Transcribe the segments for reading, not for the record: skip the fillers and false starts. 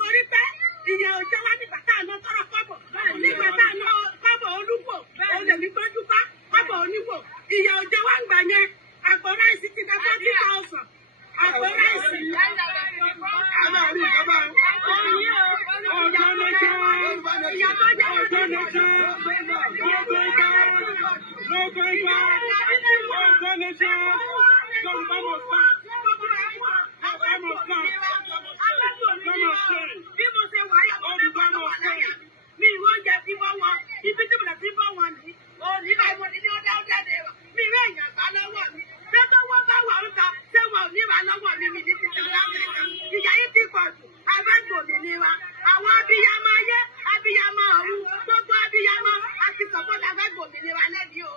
torí pé ìyà ò jẹ́ wá nígbà tá à ná tọrọ kọ́bọ̀ nígbà tá à ná kọ́bọ̀ olúfò olè ní tójú ká kọ́bọ̀ onífò ìyà ò jẹ́ wá ń gbà yẹn àpò ráìsì ti dá 40,000 àpò ráìsì àwọn abiyamọ ayé abiyamọ ọ̀run gbogbo abiyamọ àti sọ̀kọ́dà fẹ́ gbòmìnira lẹ́bi o.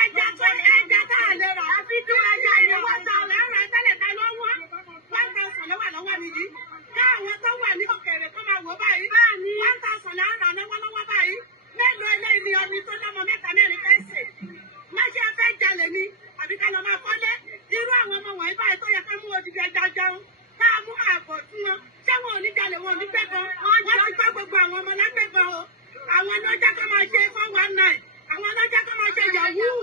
ẹja tá a lè rà àfi dún ẹja ìlú wọ́sà ọ̀rẹ́ rẹ̀ tẹ́lẹ̀ ta ló wọ́n 1,000 lọ́wọ́ lọ́wọ́ mi yìí káwọn tó wà ní òkèèrè kó máa wò báyìí 1,000 là ń rà lọ́wọ́lọ́wọ́ báyìí mélòó eléyìí ni ọmọ tó lọ́mọ mẹ́ta mẹ́rin fẹ́ sè máṣe fẹ́ jalè ni àbí ká lọ máa kọ́lé irú àwọn ọmọ wọ̀nyí báyìí tó yẹ ká mú odidi ẹja jẹun ká mú ààbọ̀ fún wọn ṣé wọn ò ní jalè wọn ò ní gbẹ̀bọn wọ́n ti gbọ́ gbogbo àwọn ọmọ lágbẹ̀bọn o àwọn ọlọ́jà tó máa ṣe 419 àwọn ọlọ́jà tó máa ṣe yahoo